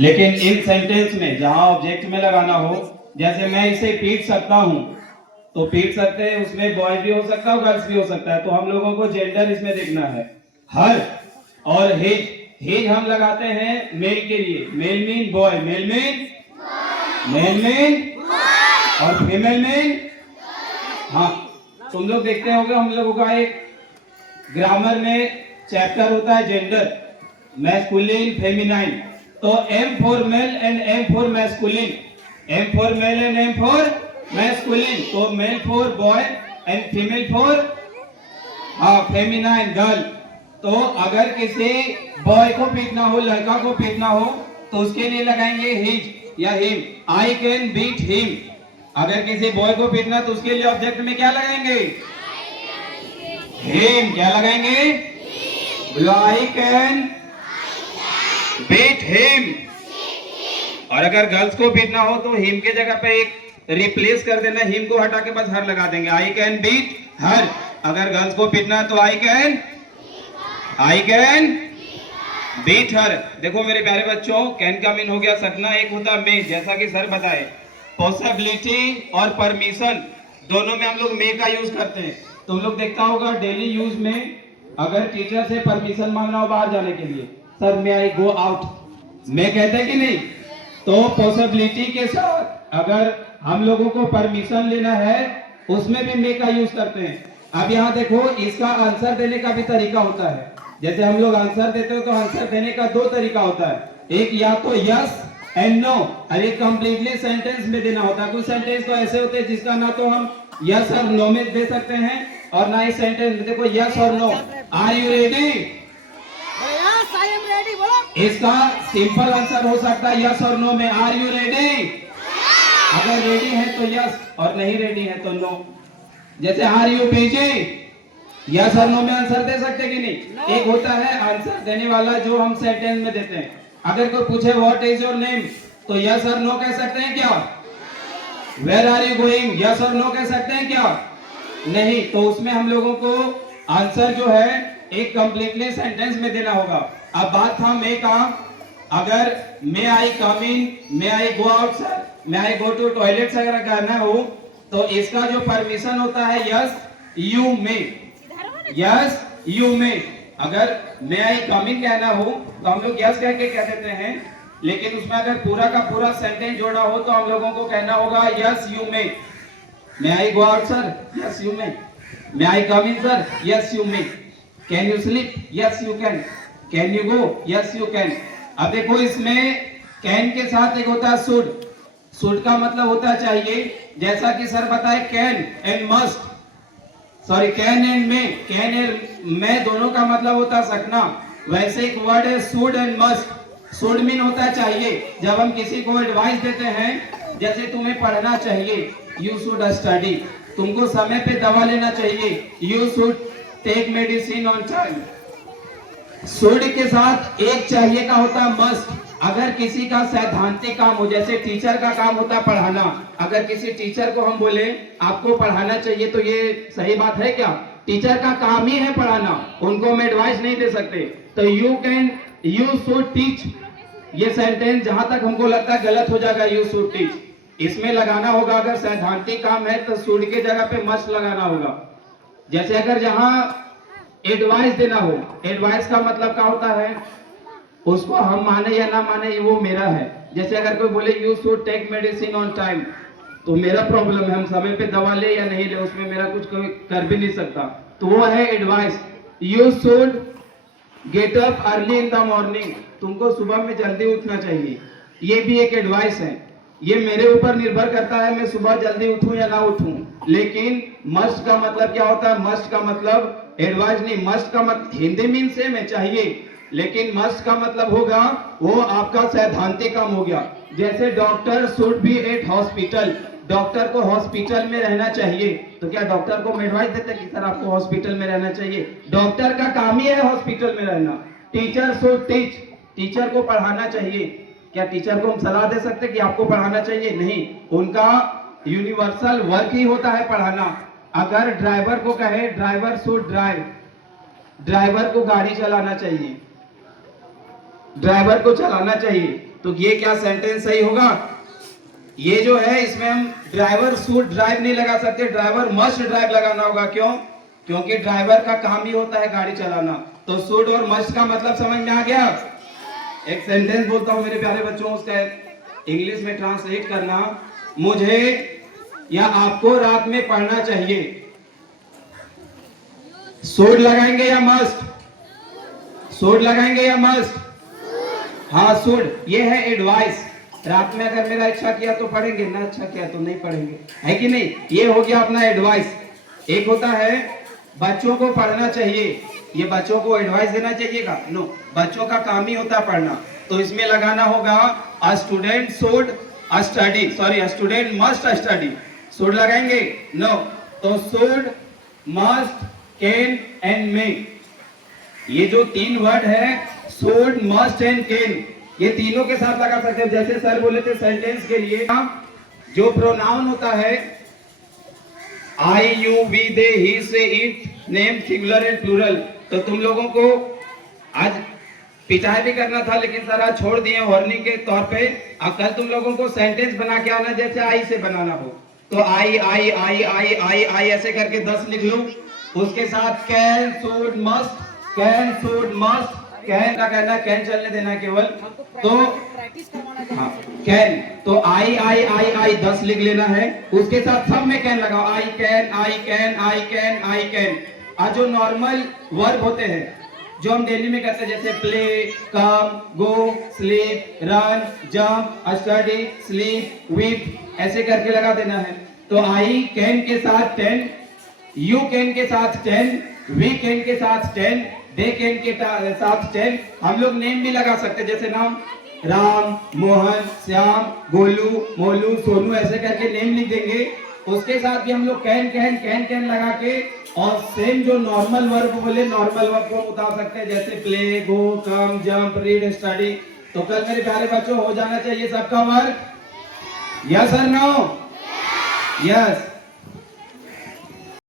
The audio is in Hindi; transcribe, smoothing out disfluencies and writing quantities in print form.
लेकिन इन सेंटेंस में जहां ऑब्जेक्ट में लगाना हो, जैसे मैं इसे पीट सकता हूं, तो पीट सकते हैं, उसमें बॉय भी हो सकता है, गर्ल्स भी हो सकता है, तो हम लोगों को जेंडर इसमें देखना है। हर और हिज, हिज हम लगाते हैं मेल के लिए, male mean boy, male mean और फीमेल मीन। हाँ, तुम लोग देखते होगे हम लोगों का एक ग्रामर में चैप्टर होता है जेंडर, मैस्कुलिन फेमिनाइन। तो M for male and M for masculine, M for male and M for masculine, तो male for boy and female for feminine girl. तो अगर किसी बॉय को पीटना हो, लड़का को पीटना हो, तो उसके लिए लगाएंगे हिज या him, I can beat him. अगर किसी बॉय को पीटना तो उसके लिए ऑब्जेक्ट में क्या लगाएंगे, हिम। क्या लगाएंगे, बोलो आई कैन बीट हिम। और अगर गर्ल्स को पीटना हो तो हिम के जगह पे एक रिप्लेस कर देना, हिम को हटा के बस हर लगा देंगे, आई कैन बीट हर। अगर गर्ल्स को पीटना है तो आई कैन बीट हर। देखो मेरे प्यारे बच्चों, कैन का मीन हो गया सकना, एक होता है मे, जैसा कि सर बताए। पॉसिबिलिटी और परमिशन दोनों में हम लोग मे का यूज करते हैं। तुम लोग देखता होगा डेली यूज में, अगर टीचर से परमिशन मांगना हो बाहर जाने के लिए, sir may I go out, मैं कहते हैं कि नहीं। तो पॉसिबिलिटी के साथ अगर हम लोगों को परमिशन लेना है, उसमें भी मे का यूज करते हैं। अब यहाँ देखो, इसका आंसर देने का भी तरीका होता है। जैसे हम लोग आंसर देते हो तो आंसर देने का दो तरीका होता है, एक या तो यस एंड नो, और एक कंप्लीटली सेंटेंस में देना होता है। कुछ सेंटेंस तो ऐसे होते हैं जिसका ना तो हम यस और नो में दे सकते हैं, और ना ही सेंटेंस में। देखो यस और no, are you ready, yes I am ready, बोलो। इसका सिंपल आंसर हो सकता है यस और नो में, आर यू रेडी। अगर रेडी है तो यस और नहीं रेडी है तो नो। जैसे आर यू बिजी, यस और नो में आंसर दे सकते कि नहीं। एक होता है आंसर देने वाला जो हम सेंटेंस में देते हैं। अगर कोई पूछे व्हाट इज योर नेम, तो यस और नो कह सकते हैं क्या। Where are you going, yes और नो कह सकते हैं क्या, नहीं। तो उसमें हम लोगों को आंसर जो है एक कंप्लीटली सेंटेंस में देना होगा। अब बात था मे का, अगर may I come in, may I go out sir, may I go to toilet अगर कहना हो, तो इसका जो परमिशन होता है yes you may, yes you may. अगर मे आई कम इन कहना हो तो हम लोग यस कह के कह देते हैं, लेकिन उसमें अगर पूरा का पूरा सेंटेंस जोड़ा हो तो हम लोगों को कहना होगा yes you may. May I go out sir, yes you may. May I come in sir, yes you may. Can you sleep, yes you can. Can you go, yes you can. अब देखो इसमें कैन के साथ एक होता है शुड, शुड का मतलब होता है चाहिए। जैसा कि सर बताए can and must, sorry can and may, can and मे दोनों का मतलब होता है सकना। वैसे एक वर्ड है should and must. Should mean होता है चाहिए। जब हम किसी को एडवाइस देते हैं, जैसे तुम्हें पढ़ना चाहिए, यू शुड स्टडी, तुमको समय पे दवा लेना चाहिए, you should take medicine on time. Should के साथ एक चाहिए का होता है मस्ट। अगर किसी का सैद्धांतिक काम हो, जैसे टीचर का काम होता है पढ़ाना, अगर किसी टीचर को हम बोले आपको पढ़ाना चाहिए, तो ये सही बात है क्या। टीचर का काम ही है पढ़ाना, उनको हम एडवाइस नहीं दे सकते। तो यू शुड टीच, ये सेंटेंस जहां तक हमको लगता है गलत हो जाएगा, यू शुड टीच। इसमें लगाना होगा, अगर सैद्धांतिक काम है तो शुड के जगह पे मस्ट लगाना होगा। जैसे अगर जहां एडवाइस देना हो, एडवाइस का मतलब क्या होता है, उसको हम माने या ना माने वो मेरा है। जैसे अगर कोई बोले you should take medicine on time, तो मेरा प्रॉब्लम है, हम समय पे दवा ले या नहीं ले, उसमें मेरा कुछ कोई कर भी नहीं सकता, तो वो है advice. You should get up early in the morning, तुमको सुबह में जल्दी उठना चाहिए, ये भी एक एडवाइस है। ये मेरे ऊपर निर्भर करता है मैं सुबह जल्दी उठूं या ना उठूं। लेकिन मस्ट का मतलब क्या होता है, मस्ट का मतलब एडवाइस नहीं, मस्ट का मतलब हिंदी मीन सेम है चाहिए, लेकिन मस्ट का मतलब होगा वो आपका सैद्धांतिक काम हो गया। जैसे doctor should be at hospital, doctor को हॉस्पिटल में रहना चाहिए, तो क्या डॉक्टर को एडवाइस देते कि सर आपको हॉस्पिटल में रहना चाहिए, डॉक्टर का काम ही है हॉस्पिटल में रहना। टीचर शुड टीच, टीचर को पढ़ाना चाहिए, क्या टीचर को हम सलाह दे सकते कि आपको पढ़ाना चाहिए, नहीं, उनका यूनिवर्सल वर्क ही होता है पढ़ाना। अगर ड्राइवर को कहे ड्राइवर शुड ड्राइव, ड्राइवर को गाड़ी चलाना चाहिए, ड्राइवर को चलाना चाहिए। तो ये क्या सेंटेंस सही होगा? ये जो है इसमें हम ड्राइवर शुड ड्राइव नहीं लगा सकते, ड्राइवर मस्ट ड्राइव लगाना होगा। क्यों? क्योंकि ड्राइवर का काम ही होता है गाड़ी चलाना। तो शुड और मस्ट का मतलब समझ में आ गया? एक सेंटेंस बोलता हूं मेरे प्यारे बच्चों, उसका इंग्लिश में ट्रांसलेट करना। मुझे या आपको रात में पढ़ना चाहिए। शुड लगाएंगे या मस्ट? शुड लगाएंगे या मस्ट? हाँ शुड। ये है एडवाइस। रात में अगर मेरा इच्छा किया तो पढ़ेंगे, ना अच्छा किया तो नहीं पढ़ेंगे, है कि नहीं? ये हो गया अपना एडवाइस। एक होता है बच्चों को पढ़ना चाहिए, ये बच्चों को एडवाइस देना चाहिएगा? नो, बच्चों का काम ही होता है पढ़ना। तो इसमें लगाना होगा a student should study, sorry, a student must study. Should लगाएंगे? नो। तो शुड, मस्ट, कैन एंड मे, ये जो तीन वर्ड है शुड, मस्ट एंड कैन, ये तीनों के साथ लगा सकते हैं। जैसे सर बोले थे सेंटेंस के लिए जो प्रोनाउन होता है आई, you, we, they, he, she, it, name, singular and plural, तो तुम लोगों को आज पिटाई भी करना था, लेकिन सर आज छोड़ दिए वार्निंग के तौर पे। अब कल तुम लोगों को सेंटेंस बना के आना, जैसे आई से बनाना हो तो आई आई आई आई आई आई ऐसे करके 10 लिख लो। उसके साथ can, should, must, can, should, must, can का कहना, कैन चलने देना केवल। तो प्रैक्टिस करवाना हाँ कैन, तो आई आई आई आई 10 लिख लेना है। उसके साथ सब में कैन लगाओ, I can, I can, I can, I can. आज जो नॉर्मल वर्ब होते हैं जो हम डेली में करते हैं, जैसे play, come, go, sleep, run, jump, study, sleep, weep, ऐसे करके लगा देना है। तो आई कैन के साथ 10, यू कैन के साथ 10, वी कैन के साथ 10, दे कैन के साथ 10। हम लोग नेम भी लगा सकते हैं, जैसे नाम राम, मोहन, श्याम, गोलू, मोलू, सोनू, ऐसे करके नेम लिख देंगे। उसके साथ भी हम लोग कैन कैन कैन कैन लगा के और सेम जो नॉर्मल वर्ब बोले नॉर्मल वर्ब को उतार सकते हैं, जैसे प्ले, गो, कम, जंप, रीड, स्टडी। तो कल मेरे प्यारे बच्चों हो जाना चाहिए सबका वर्क। यस और नो? यस।